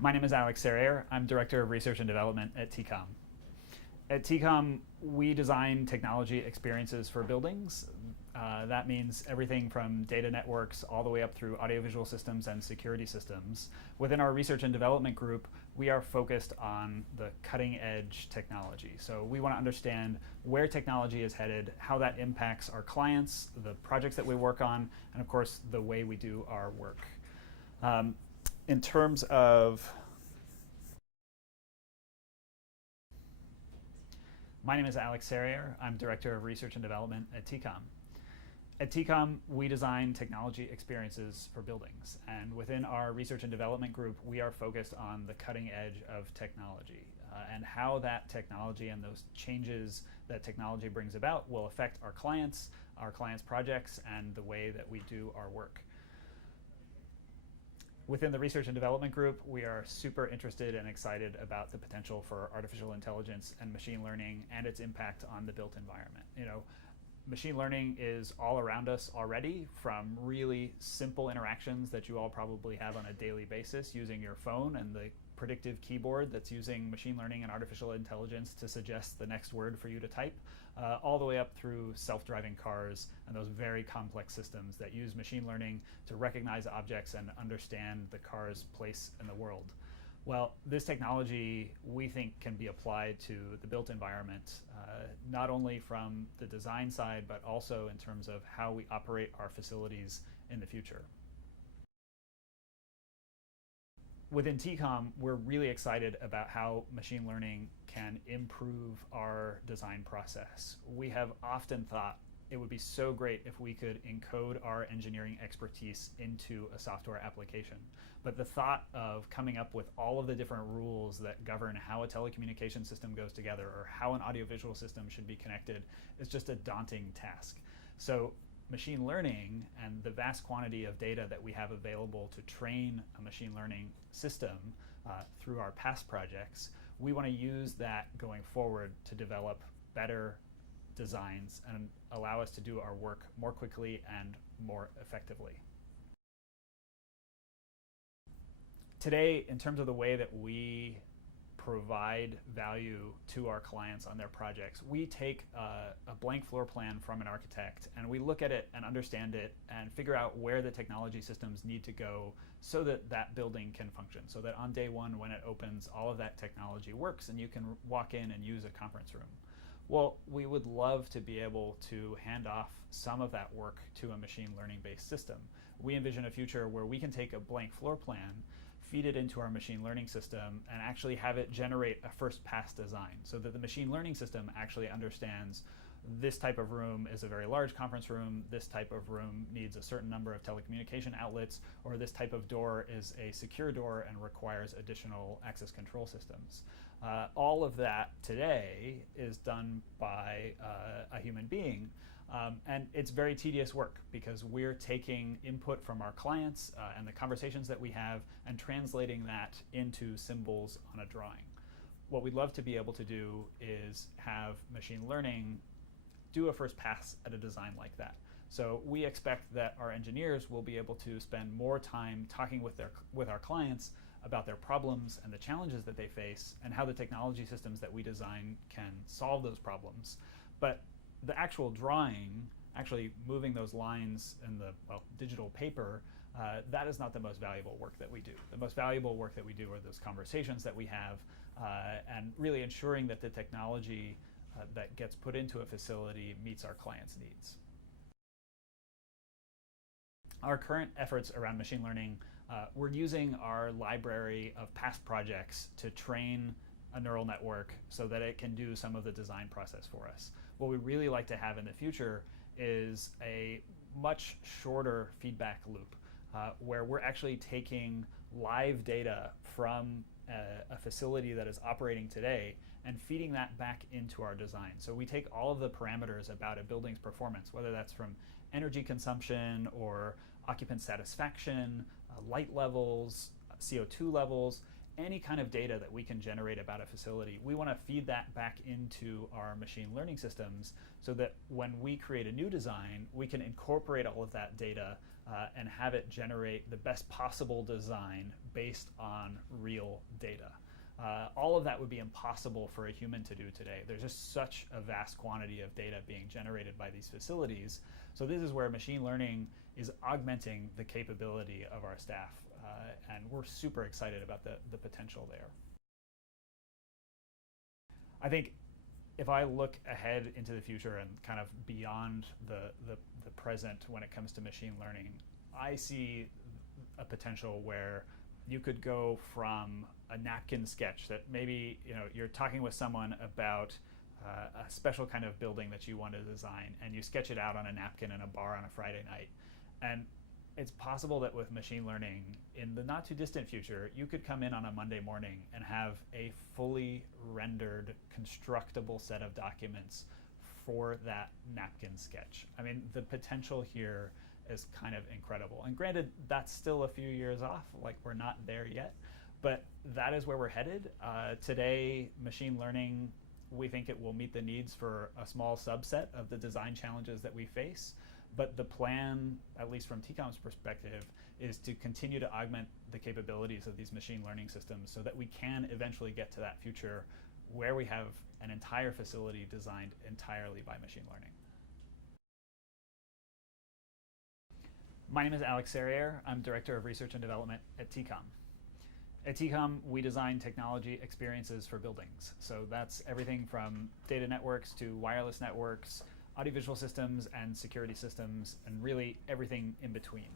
My name is Alex Serrier. I'm Director of Research and Development at TCOM. At TCOM, we design technology experiences for buildings. That means everything from data networks all the way up through audiovisual systems and security systems. Within our research and development group, we are focused on the cutting edge technology. So we want to understand where technology is headed, how that impacts our clients, the projects that we work on, and of course, the way we do our work. In terms of My name is Alex Serrier. I'm Director of Research and Development at TCOM. At TCOM, we design technology experiences for buildings. And within our research and development group, we are focused on the cutting edge of technology and how that technology and those changes that technology brings about will affect our clients' projects, and the way that we do our work. Within the research and development group, we are super interested and excited about the potential for artificial intelligence and machine learning and its impact on the built environment. Machine learning is all around us already, from really simple interactions that you all probably have on a daily basis using your phone and the predictive keyboard that's using machine learning and artificial intelligence to suggest the next word for you to type, all the way up through self-driving cars and those very complex systems that use machine learning to recognize objects and understand the car's place in the world. Well, this technology, we think, can be applied to the built environment, not only from the design side, but also in terms of how we operate our facilities in the future. Within TCOM, we're really excited about how machine learning can improve our design process. We have often thought it would be so great if we could encode our engineering expertise into a software application. But the thought of coming up with all of the different rules that govern how a telecommunication system goes together or how an audiovisual system should be connected is just a daunting task. So machine learning and the vast quantity of data that we have available to train a machine learning system through our past projects, we want to use that going forward to develop better designs and allow us to do our work more quickly and more effectively. Today, in terms of the way that we provide value to our clients on their projects, we take a blank floor plan from an architect and we look at it and understand it and figure out where the technology systems need to go so that that building can function, so that on day one when it opens, all of that technology works and you can walk in and use a conference room. Well, we would love to be able to hand off some of that work to a machine learning based system. We envision a future where we can take a blank floor plan, feed it into our machine learning system, and actually have it generate a first pass design so that the machine learning system actually understands this type of room is a very large conference room, this type of room needs a certain number of telecommunication outlets, or this type of door is a secure door and requires additional access control systems. All of that today is done by a human being. And it's very tedious work because we're taking input from our clients and the conversations that we have and translating that into symbols on a drawing. What we'd love to be able to do is have machine learning do a first pass at a design like that. So we expect that our engineers will be able to spend more time talking with our clients about their problems and the challenges that they face and how the technology systems that we design can solve those problems. But the actual drawing, actually moving those lines in the digital paper, that is not the most valuable work that we do. The most valuable work that we do are those conversations that we have and really ensuring that the technology that gets put into a facility meets our clients' needs. Our current efforts around machine learning, we're using our library of past projects to train a neural network so that it can do some of the design process for us. What we really like to have in the future is a much shorter feedback loop where we're actually taking live data from a facility that is operating today and feeding that back into our design. So we take all of the parameters about a building's performance, whether that's from energy consumption or occupant satisfaction, light levels, CO2 levels, any kind of data that we can generate about a facility. We want to feed that back into our machine learning systems so that when we create a new design, we can incorporate all of that data and have it generate the best possible design based on real data. All of that would be impossible for a human to do today. There's just such a vast quantity of data being generated by these facilities. So this is where machine learning is augmenting the capability of our staff. And we're super excited about the potential there. I think if I look ahead into the future and kind of beyond the present when it comes to machine learning, I see a potential where you could go from a napkin sketch that maybe you're talking with someone about a special kind of building that you want to design, and you sketch it out on a napkin in a bar on a Friday night. And it's possible that with machine learning, in the not too distant future, you could come in on a Monday morning and have a fully rendered, constructible set of documents for that napkin sketch. I mean, the potential here is kind of incredible. And granted, that's still a few years off, like we're not there yet, but that is where we're headed. Today, machine learning, we think it will meet the needs for a small subset of the design challenges that we face. But the plan, at least from TCOM's perspective, is to continue to augment the capabilities of these machine learning systems so that we can eventually get to that future where we have an entire facility designed entirely by machine learning. My name is Alex Serrier. I'm Director of Research and Development at TCOM. At TCOM, we design technology experiences for buildings. So that's everything from data networks to wireless networks, audiovisual systems and security systems, and really everything in between.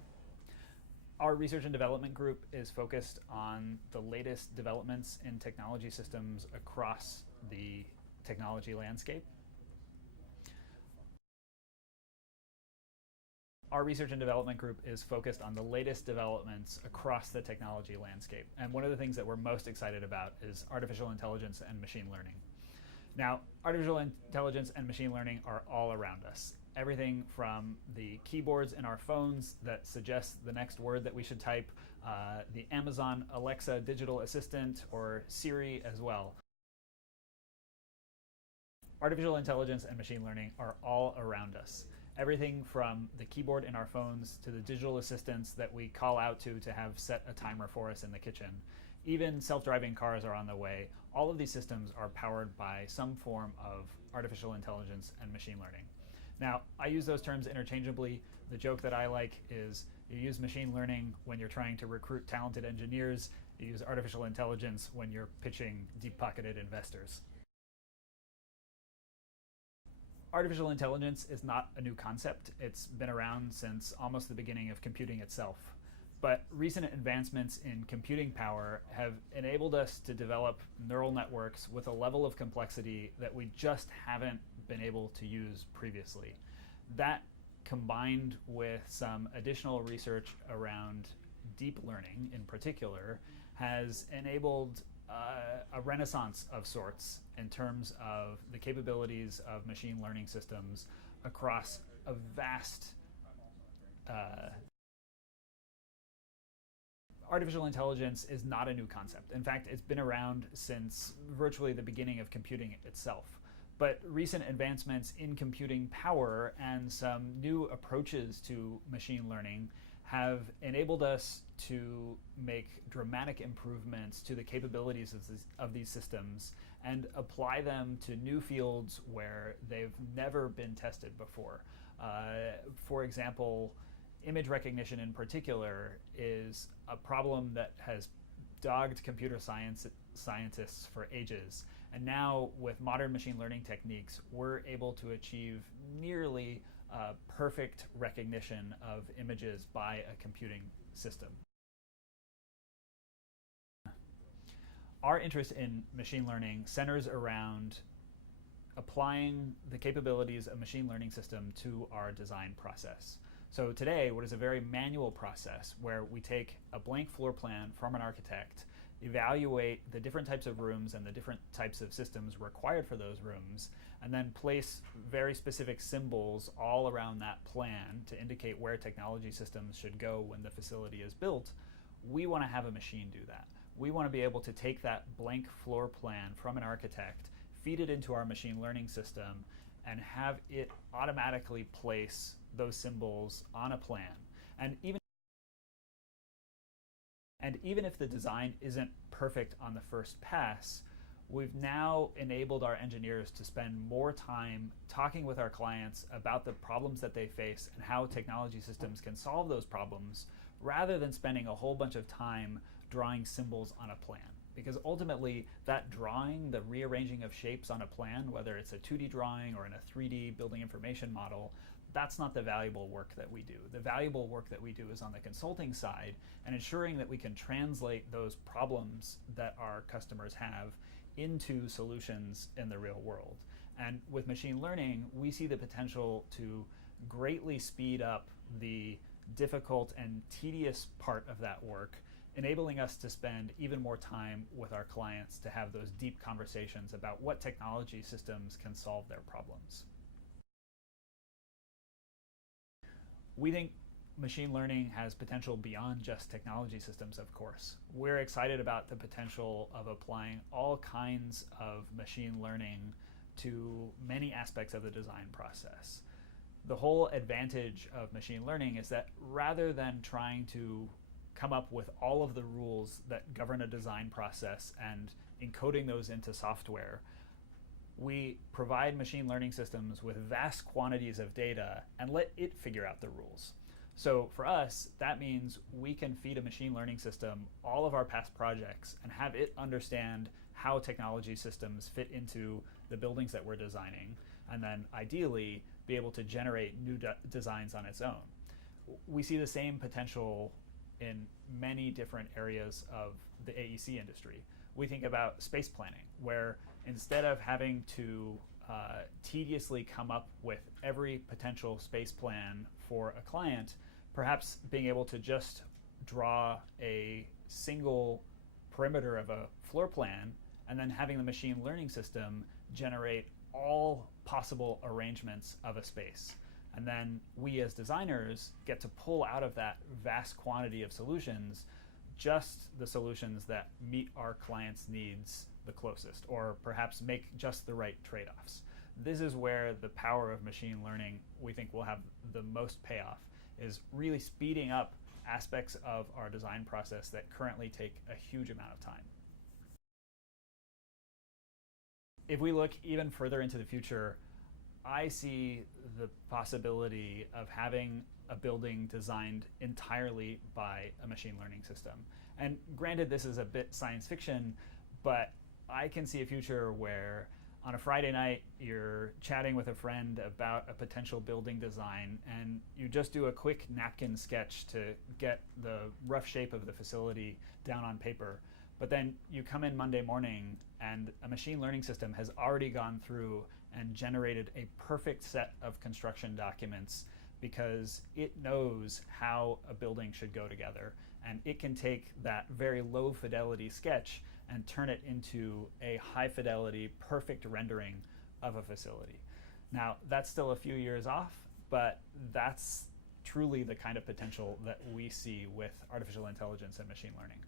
Our research and development group is focused on the latest developments in technology systems across the technology landscape. Our research and development group is focused on the latest developments across the technology landscape. And one of the things that we're most excited about is artificial intelligence and machine learning. Now, artificial intelligence and machine learning are all around us. Everything from the keyboards in our phones that suggest the next word that we should type, the Amazon Alexa digital assistant, or Siri as well. Artificial intelligence and machine learning are all around us. Everything from the keyboard in our phones to the digital assistants that we call out to have set a timer for us in the kitchen. Even self-driving cars are on the way. All of these systems are powered by some form of artificial intelligence and machine learning. Now, I use those terms interchangeably. The joke that I like is you use machine learning when you're trying to recruit talented engineers. You use artificial intelligence when you're pitching deep-pocketed investors. Artificial intelligence is not a new concept. It's been around since almost the beginning of computing itself. But recent advancements in computing power have enabled us to develop neural networks with a level of complexity that we just haven't been able to use previously. That, combined with some additional research around deep learning in particular, has enabled a renaissance of sorts in terms of the capabilities of machine learning systems across a vast artificial intelligence is not a new concept. In fact, it's been around since virtually the beginning of computing itself. But recent advancements in computing power and some new approaches to machine learning have enabled us to make dramatic improvements to the capabilities of these systems and apply them to new fields where they've never been tested before. For example, image recognition in particular is a problem that has dogged computer scientists for ages. And now, with modern machine learning techniques, we're able to achieve nearly perfect recognition of images by a computing system. Our interest in machine learning centers around applying the capabilities of machine learning system to our design process. So today, what is a very manual process where we take a blank floor plan from an architect, evaluate the different types of rooms and the different types of systems required for those rooms, and then place very specific symbols all around that plan to indicate where technology systems should go when the facility is built. We want to have a machine do that. We want to be able to take that blank floor plan from an architect, feed it into our machine learning system, and have it automatically place those symbols on a plan. And even if the design isn't perfect on the first pass, we've now enabled our engineers to spend more time talking with our clients about the problems that they face and how technology systems can solve those problems, rather than spending a whole bunch of time drawing symbols on a plan. Because ultimately, that drawing, the rearranging of shapes on a plan, whether it's a 2D drawing or in a 3D building information model, that's not the valuable work that we do. The valuable work that we do is on the consulting side and ensuring that we can translate those problems that our customers have into solutions in the real world. And with machine learning, we see the potential to greatly speed up the difficult and tedious part of that work, enabling us to spend even more time with our clients to have those deep conversations about what technology systems can solve their problems. We think machine learning has potential beyond just technology systems, of course. We're excited about the potential of applying all kinds of machine learning to many aspects of the design process. The whole advantage of machine learning is that rather than trying to come up with all of the rules that govern a design process and encoding those into software, we provide machine learning systems with vast quantities of data and let it figure out the rules. So for us, that means we can feed a machine learning system all of our past projects and have it understand how technology systems fit into the buildings that we're designing, and then ideally be able to generate new designs on its own. We see the same potential in many different areas of the AEC industry. We think about space planning, where instead of having to tediously come up with every potential space plan for a client, perhaps being able to just draw a single perimeter of a floor plan and then having the machine learning system generate all possible arrangements of a space. And then we as designers get to pull out of that vast quantity of solutions just the solutions that meet our clients' needs the closest, or perhaps make just the right trade-offs. This is where the power of machine learning, we think, will have the most payoff, is really speeding up aspects of our design process that currently take a huge amount of time. If we look even further into the future, I see the possibility of having a building designed entirely by a machine learning system. And granted, this is a bit science fiction, but I can see a future where on a Friday night, you're chatting with a friend about a potential building design, and you just do a quick napkin sketch to get the rough shape of the facility down on paper. But then you come in Monday morning, and a machine learning system has already gone through and generated a perfect set of construction documents because it knows how a building should go together. And it can take that very low fidelity sketch and turn it into a high fidelity, perfect rendering of a facility. Now, that's still a few years off, but that's truly the kind of potential that we see with artificial intelligence and machine learning.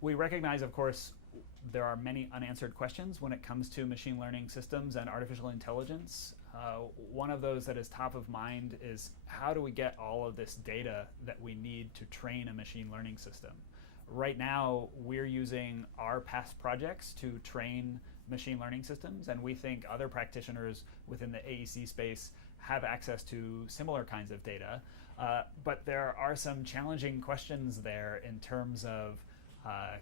We recognize, of course, there are many unanswered questions when it comes to machine learning systems and artificial intelligence. One of those that is top of mind is, how do we get all of this data that we need to train a machine learning system? Right now, we're using our past projects to train machine learning systems, and we think other practitioners within the AEC space have access to similar kinds of data. But there are some challenging questions there in terms of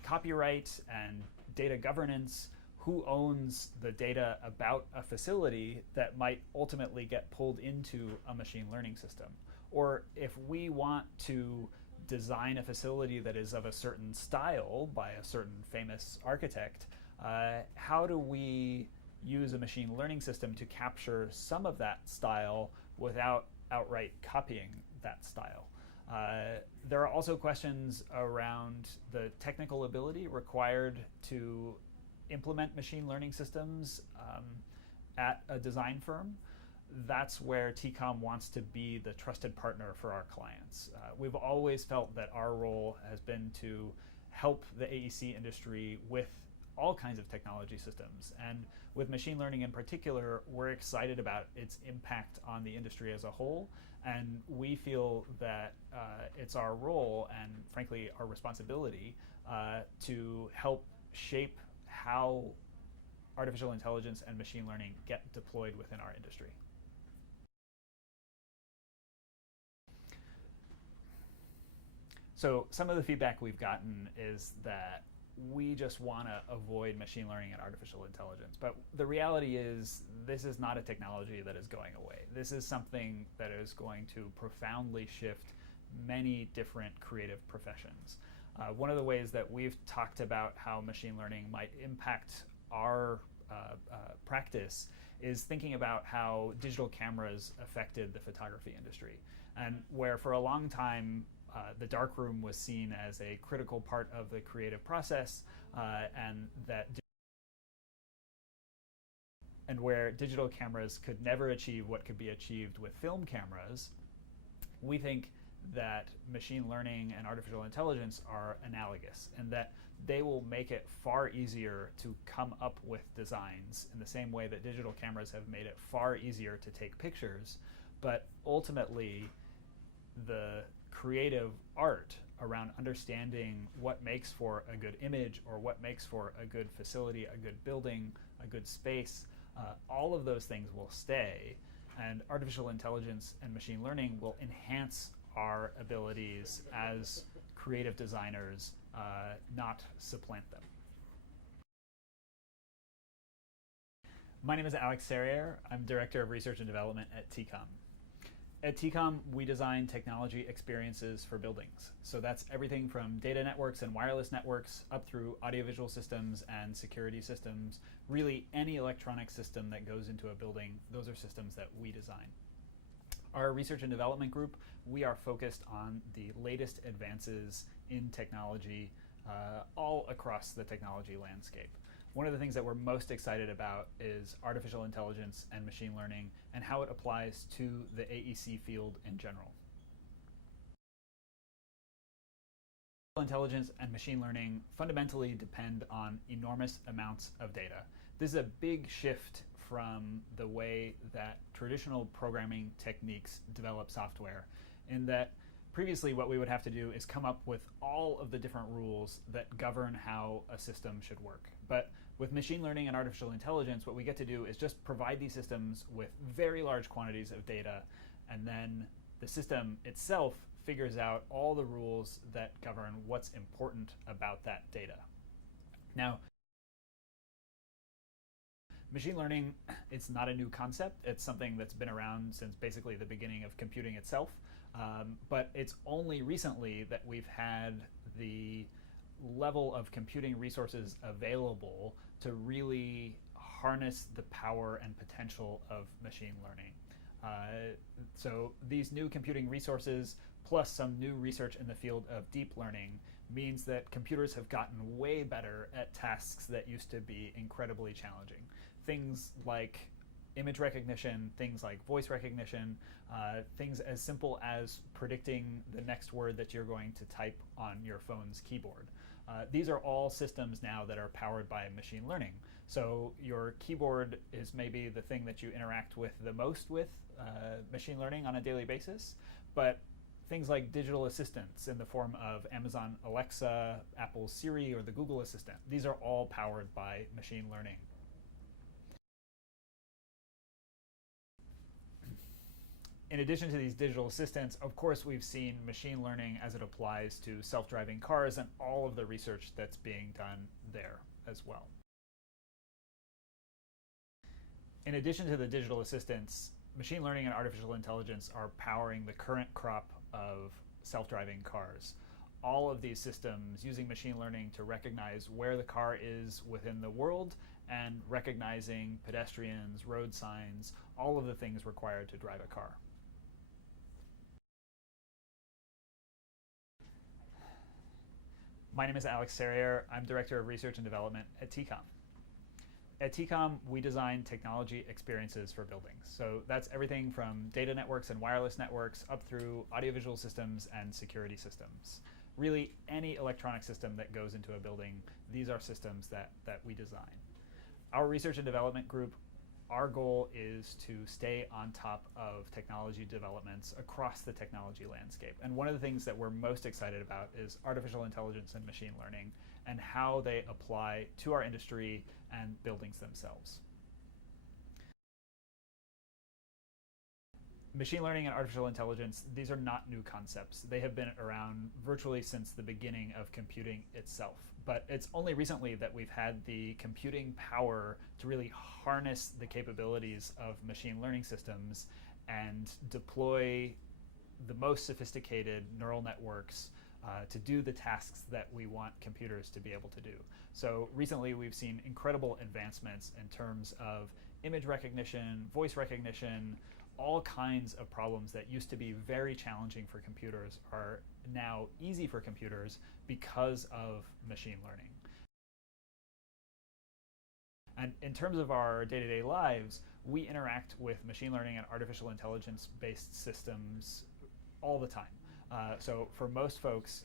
copyright and data governance. Who owns the data about a facility that might ultimately get pulled into a machine learning system? Or if we want to design a facility that is of a certain style by a certain famous architect, how do we use a machine learning system to capture some of that style without outright copying that style? There are also questions around the technical ability required to implement machine learning systems at a design firm. That's where TCOM wants to be the trusted partner for our clients. We've always felt that our role has been to help the AEC industry with all kinds of technology systems. And with machine learning in particular, we're excited about its impact on the industry as a whole. And we feel that it's our role and, frankly, our responsibility to help shape how artificial intelligence and machine learning get deployed within our industry. So some of the feedback we've gotten is that we just want to avoid machine learning and artificial intelligence. But the reality is this is not a technology that is going away. This is something that is going to profoundly shift many different creative professions. One of the ways that we've talked about how machine learning might impact our practice is thinking about how digital cameras affected the photography industry. And where for a long time the darkroom was seen as a critical part of the creative process, and where digital cameras could never achieve what could be achieved with film cameras, we think that machine learning and artificial intelligence are analogous, and that they will make it far easier to come up with designs in the same way that digital cameras have made it far easier to take pictures. But ultimately, the creative art around understanding what makes for a good image or what makes for a good facility, a good building, a good space, all of those things will stay, and artificial intelligence and machine learning will enhance our abilities as creative designers, not supplant them. My name is Alex Serrier. I'm Director of Research and Development at TCOM. At TCOM, we design technology experiences for buildings. So that's everything from data networks and wireless networks up through audiovisual systems and security systems. Really, any electronic system that goes into a building, those are systems that we design. Our research and development group, we are focused on the latest advances in technology all across the technology landscape. One of the things that we're most excited about is artificial intelligence and machine learning and how it applies to the AEC field in general. Intelligence and machine learning fundamentally depend on enormous amounts of data. This is a big shift from the way that traditional programming techniques develop software, in that previously what we would have to do is come up with all of the different rules that govern how a system should work. But with machine learning and artificial intelligence, what we get to do is just provide these systems with very large quantities of data, and then the system itself figures out all the rules that govern what's important about that data. Now, machine learning, it's not a new concept. It's something that's been around since basically the beginning of computing itself. But it's only recently that we've had the level of computing resources available to really harness the power and potential of machine learning. So these new computing resources, plus some new research in the field of deep learning, means that computers have gotten way better at tasks that used to be incredibly challenging. Things like image recognition, things like voice recognition, things as simple as predicting the next word that you're going to type on your phone's keyboard. These are all systems now that are powered by machine learning. So your keyboard is maybe the thing that you interact with the most with machine learning on a daily basis, but things like digital assistants in the form of Amazon Alexa, Apple Siri, or the Google Assistant, these are all powered by machine learning. In addition to these digital assistants, of course, we've seen machine learning as it applies to self-driving cars and all of the research that's being done there as well. In addition to the digital assistants, machine learning and artificial intelligence are powering the current crop of self-driving cars. All of these systems using machine learning to recognize where the car is within the world and recognizing pedestrians, road signs, all of the things required to drive a car. My name is Alex Serrier. I'm Director of Research and Development at TCOM. At TCOM, we design technology experiences for buildings. So that's everything from data networks and wireless networks up through audiovisual systems and security systems. really any electronic system that goes into a building, these are systems that we design. Our research and development group, our goal is to stay on top of technology developments across the technology landscape. And one of the things that we're most excited about is artificial intelligence and machine learning and how they apply to our industry and buildings themselves. Machine learning and artificial intelligence, these are not new concepts. They have been around virtually since the beginning of computing itself. But it's only recently that we've had the computing power to really harness the capabilities of machine learning systems and deploy the most sophisticated neural networks to do the tasks that we want computers to be able to do. So recently we've seen incredible advancements in terms of image recognition, voice recognition, all kinds of problems that used to be very challenging for computers are now easy for computers because of machine learning. And in terms of our day-to-day lives, we interact with machine learning and artificial intelligence-based systems all the time. So for most folks,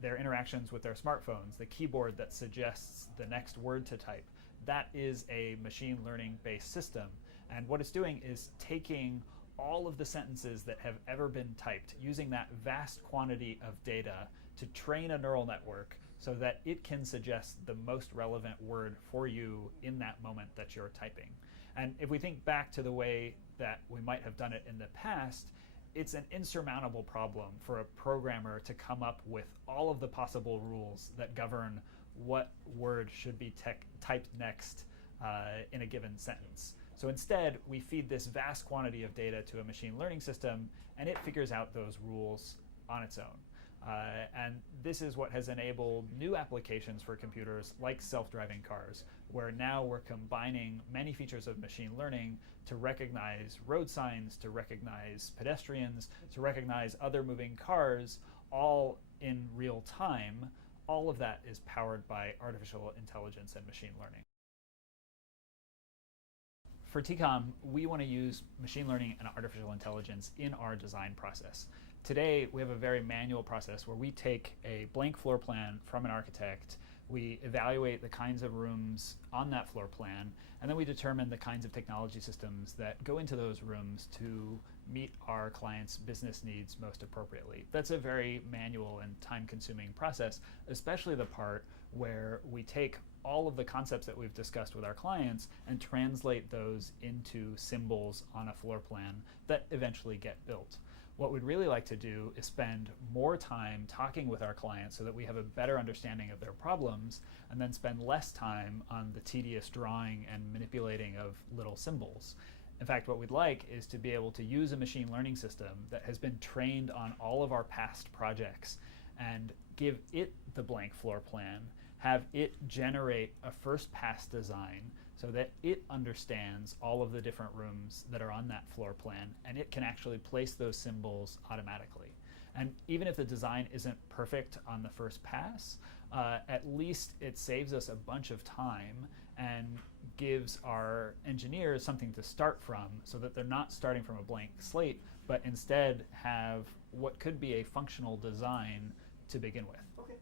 their interactions with their smartphones, the keyboard that suggests the next word to type, that is a machine learning-based system. And what it's doing is taking all of the sentences that have ever been typed, using that vast quantity of data to train a neural network so that it can suggest the most relevant word for you in that moment that you're typing. And if we think back to the way that we might have done it in the past, it's an insurmountable problem for a programmer to come up with all of the possible rules that govern what word should be typed next in a given sentence. So instead, we feed this vast quantity of data to a machine learning system, and it figures out those rules on its own. And this is what has enabled new applications for computers like self-driving cars, where now we're combining many features of machine learning to recognize road signs, to recognize pedestrians, to recognize other moving cars, all in real time. All of that is powered by artificial intelligence and machine learning. For TCOM, we want to use machine learning and artificial intelligence in our design process. Today, we have a very manual process where we take a blank floor plan from an architect, we evaluate the kinds of rooms on that floor plan, and then we determine the kinds of technology systems that go into those rooms to meet our clients' business needs most appropriately. That's a very manual and time-consuming process, especially the part where we take all of the concepts that we've discussed with our clients and translate those into symbols on a floor plan that eventually get built. What we'd really like to do is spend more time talking with our clients so that we have a better understanding of their problems, and then spend less time on the tedious drawing and manipulating of little symbols. In fact, what we'd like is to be able to use a machine learning system that has been trained on all of our past projects and give it the blank floor plan, have it generate a first pass design so that it understands all of the different rooms that are on that floor plan, and it can actually place those symbols automatically. And even if the design isn't perfect on the first pass, at least it saves us a bunch of time and gives our engineers something to start from so that they're not starting from a blank slate, but instead have what could be a functional design to begin with. Okay.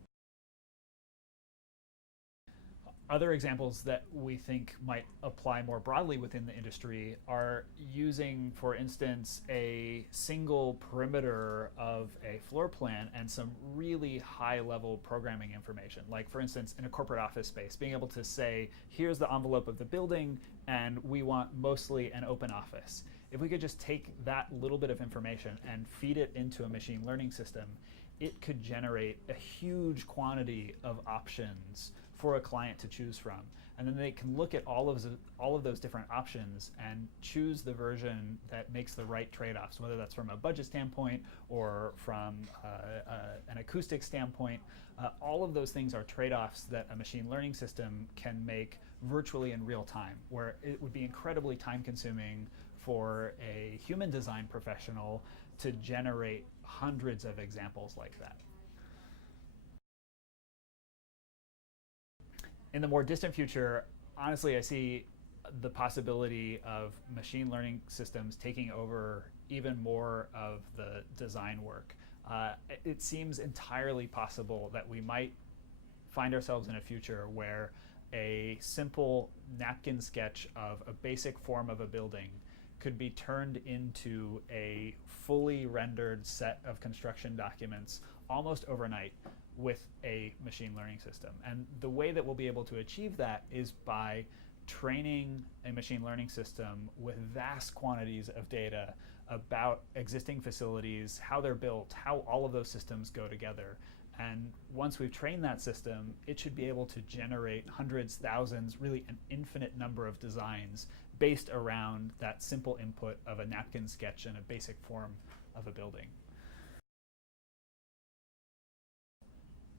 Other examples that we think might apply more broadly within the industry are using, for instance, a single perimeter of a floor plan and some really high-level programming information. Like, for instance, in a corporate office space, being able to say, here's the envelope of the building, and we want mostly an open office. If we could just take that little bit of information and feed it into a machine learning system, it could generate a huge quantity of options for a client to choose from. And then they can look at all of those different options and choose the version that makes the right trade-offs, whether that's from a budget standpoint or from an acoustic standpoint. All of those things are trade-offs that a machine learning system can make virtually in real time, where it would be incredibly time-consuming for a human design professional to generate hundreds of examples like that. In the more distant future, honestly, I see the possibility of machine learning systems taking over even more of the design work. it seems entirely possible that we might find ourselves in a future where a simple napkin sketch of a basic form of a building could be turned into a fully rendered set of construction documents almost overnight with a machine learning system. And the way that we'll be able to achieve that is by training a machine learning system with vast quantities of data about existing facilities, how they're built, how all of those systems go together. And once we've trained that system, it should be able to generate hundreds, thousands, really an infinite number of designs based around that simple input of a napkin sketch and a basic form of a building.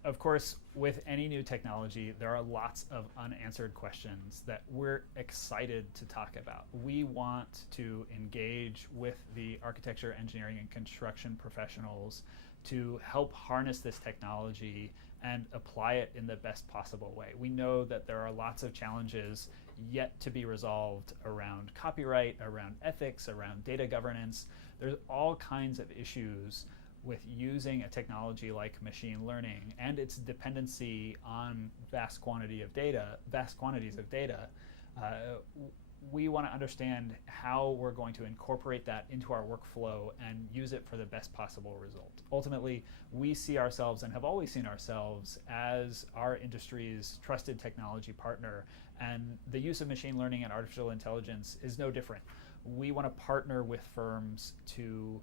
Of course, with any new technology, there are lots of unanswered questions that we're excited to talk about. We want to engage with the architecture, engineering, and construction professionals to help harness this technology and apply it in the best possible way. We know that there are lots of challenges yet to be resolved around copyright, around ethics, around data governance. There's all kinds of issues with using a technology like machine learning and its dependency on vast quantities of data. We want to understand how we're going to incorporate that into our workflow and use it for the best possible result. Ultimately, we see ourselves and have always seen ourselves as our industry's trusted technology partner, and the use of machine learning and artificial intelligence is no different. We want to partner with firms to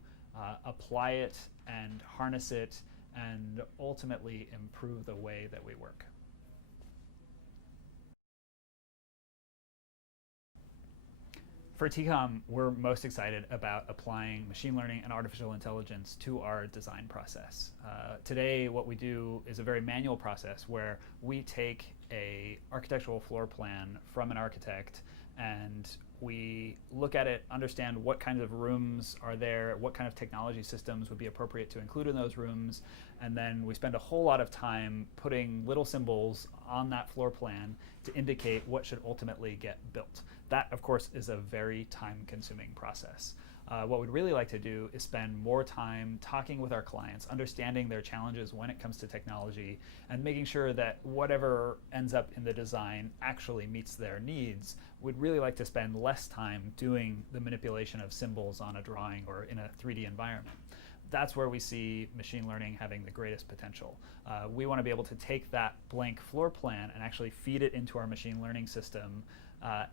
apply it and harness it and ultimately improve the way that we work. For TCOM, we're most excited about applying machine learning and artificial intelligence to our design process. Today, what we do is a very manual process where we take an architectural floor plan from an architect and we look at it, understand what kinds of rooms are there, what kind of technology systems would be appropriate to include in those rooms, and then we spend a whole lot of time putting little symbols on that floor plan to indicate what should ultimately get built. That, of course, is a very time-consuming process. What we'd really like to do is spend more time talking with our clients, understanding their challenges when it comes to technology, and making sure that whatever ends up in the design actually meets their needs. We'd really like to spend less time doing the manipulation of symbols on a drawing or in a 3D environment. That's where we see machine learning having the greatest potential. We want to be able to take that blank floor plan and actually feed it into our machine learning system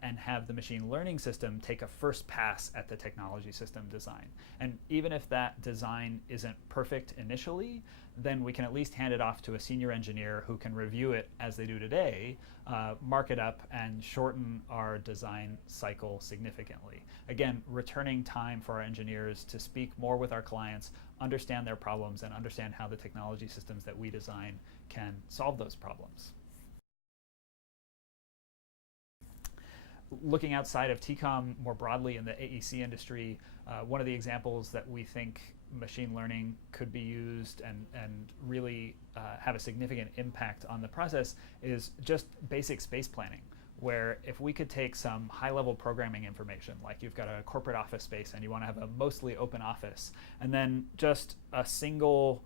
and have the machine learning system take a first pass at the technology system design. And even if that design isn't perfect initially, then we can at least hand it off to a senior engineer who can review it as they do today, mark it up, and shorten our design cycle significantly. Again, returning time for our engineers to speak more with our clients, understand their problems, and understand how the technology systems that we design can solve those problems. Looking outside of TCOM more broadly in the AEC industry, one of the examples that we think machine learning could be used and really have a significant impact on the process is just basic space planning, where if we could take some high-level programming information, like you've got a corporate office space and you want to have a mostly open office, and then just a single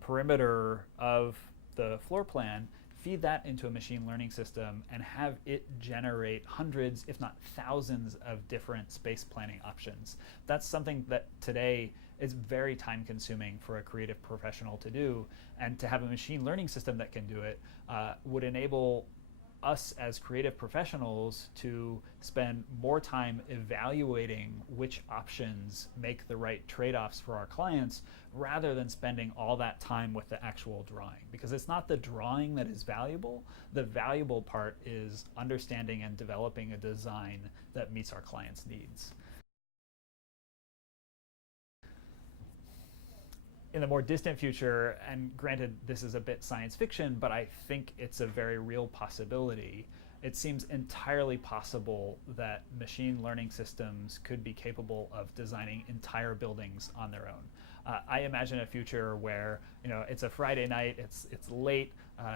perimeter of the floor plan, feed that into a machine learning system and have it generate hundreds, if not thousands, of different space planning options. That's something that today is very time consuming for a creative professional to do, and to have a machine learning system that can do it would enable us as creative professionals to spend more time evaluating which options make the right trade-offs for our clients rather than spending all that time with the actual drawing. Because it's not the drawing that is valuable. The valuable part is understanding and developing a design that meets our clients' needs. In the more distant future, and granted this is a bit science fiction, but I think it's a very real possibility, it seems entirely possible that machine learning systems could be capable of designing entire buildings on their own. I imagine a future where it's a Friday night, it's late,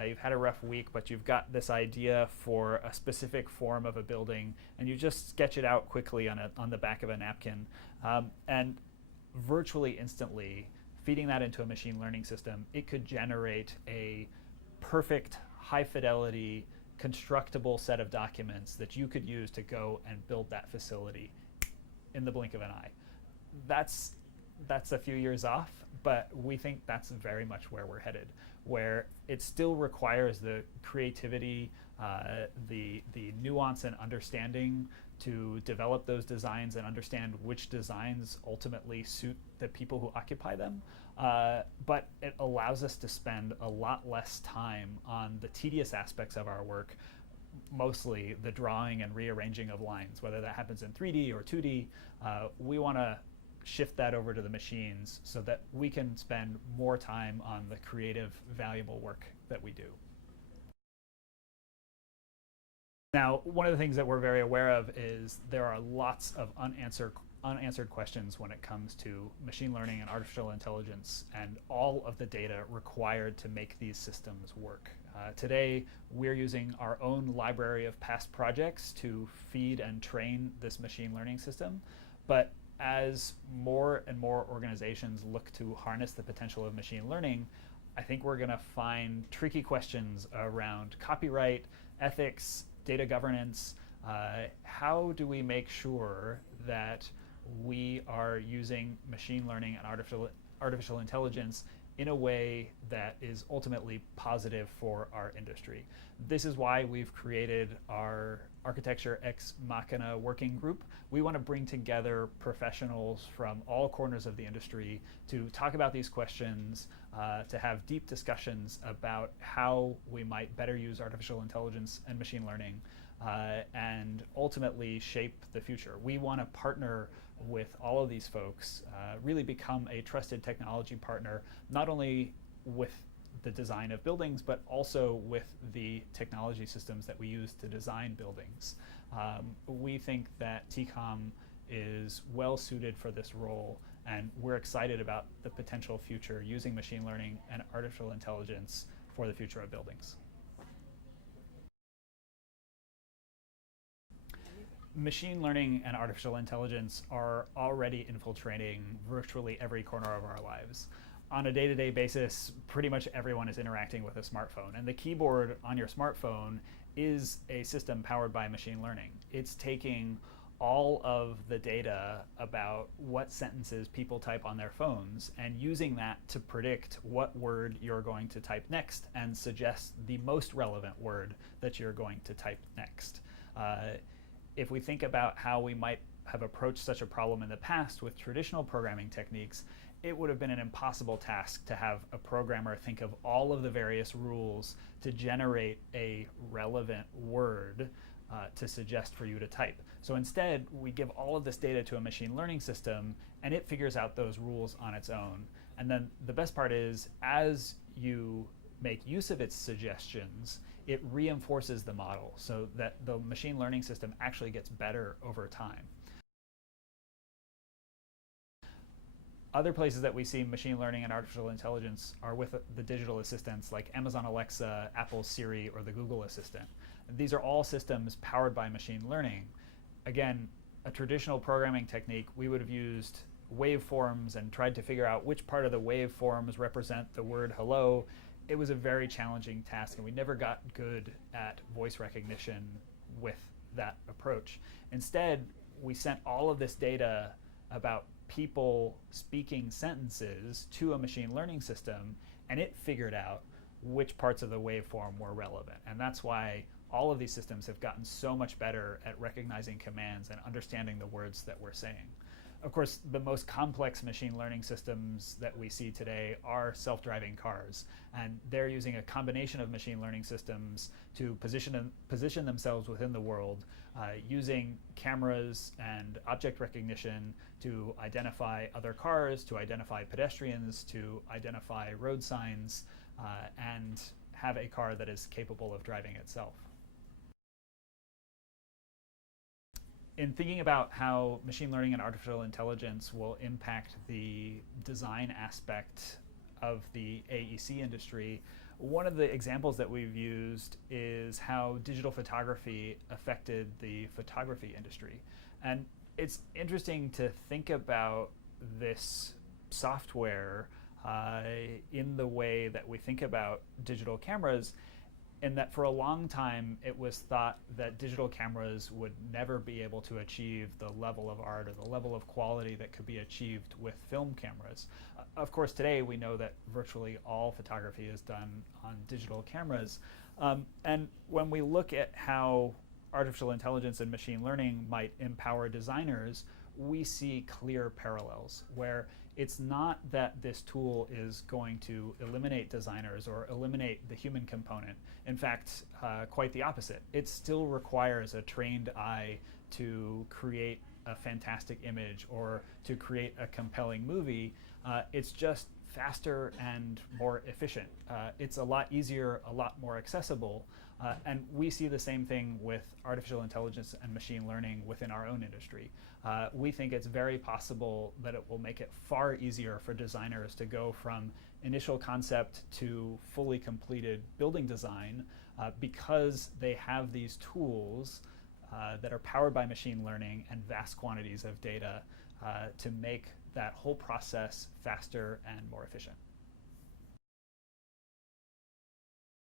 you've had a rough week, but you've got this idea for a specific form of a building, and you just sketch it out quickly on the back of a napkin, and virtually instantly feeding that into a machine learning system, it could generate a perfect, high fidelity, constructible set of documents that you could use to go and build that facility in the blink of an eye. That's a few years off, but we think that's very much where we're headed, where it still requires the creativity, the nuance and understanding to develop those designs and understand which designs ultimately suit the people who occupy them. But it allows us to spend a lot less time on the tedious aspects of our work, mostly the drawing and rearranging of lines, whether that happens in 3D or 2D. We want to shift that over to the machines so that we can spend more time on the creative, valuable work that we do. Now, one of the things that we're very aware of is there are lots of unanswered questions when it comes to machine learning and artificial intelligence and all of the data required to make these systems work. Today, we're using our own library of past projects to feed and train this machine learning system. But as more and more organizations look to harness the potential of machine learning, I think we're going to find tricky questions around copyright, ethics, data governance. How do we make sure that we are using machine learning and artificial intelligence in a way that is ultimately positive for our industry? This is why we've created our Architecture Ex Machina working group. We want to bring together professionals from all corners of the industry to talk about these questions, to have deep discussions about how we might better use artificial intelligence and machine learning, and ultimately shape the future. We want to partner with all of these folks, really become a trusted technology partner, not only with the design of buildings, but also with the technology systems that we use to design buildings. We think that TCOM is well suited for this role, and we're excited about the potential future using machine learning and artificial intelligence for the future of buildings. Machine learning and artificial intelligence are already infiltrating virtually every corner of our lives. On a day-to-day basis, pretty much everyone is interacting with a smartphone, and the keyboard on your smartphone is a system powered by machine learning. It's taking all of the data about what sentences people type on their phones and using that to predict what word you're going to type next and suggest the most relevant word that you're going to type next. If we think about how we might have approached such a problem in the past with traditional programming techniques, it would have been an impossible task to have a programmer think of all of the various rules to generate a relevant word to suggest for you to type. So instead, we give all of this data to a machine learning system, and it figures out those rules on its own. And then the best part is, as you make use of its suggestions, it reinforces the model so that the machine learning system actually gets better over time. Other places that we see machine learning and artificial intelligence are with the digital assistants like Amazon Alexa, Apple Siri, or the Google Assistant. These are all systems powered by machine learning. Again, a traditional programming technique, we would have used waveforms and tried to figure out which part of the waveforms represent the word hello. It was a very challenging task, and we never got good at voice recognition with that approach. Instead, we sent all of this data about people speaking sentences to a machine learning system, and it figured out which parts of the waveform were relevant. And that's why all of these systems have gotten so much better at recognizing commands and understanding the words that we're saying. Of course, the most complex machine learning systems that we see today are self-driving cars, and they're using a combination of machine learning systems to position themselves within the world, using cameras and object recognition to identify other cars, to identify pedestrians, to identify road signs, and have a car that is capable of driving itself. In thinking about how machine learning and artificial intelligence will impact the design aspect of the AEC industry, one of the examples that we've used is how digital photography affected the photography industry. And it's interesting to think about this software in the way that we think about digital cameras, in that for a long time it was thought that digital cameras would never be able to achieve the level of art or the level of quality that could be achieved with film cameras. Of course, today we know that virtually all photography is done on digital cameras. And when we look at how artificial intelligence and machine learning might empower designers, we see clear parallels where it's not that this tool is going to eliminate designers or eliminate the human component. In fact, quite the opposite. It still requires a trained eye to create a fantastic image or to create a compelling movie. It's just faster and more efficient. It's a lot easier, a lot more accessible. And we see the same thing with artificial intelligence and machine learning within our own industry. We think it's very possible that it will make it far easier for designers to go from initial concept to fully completed building design because they have these tools that are powered by machine learning and vast quantities of data to make that whole process faster and more efficient.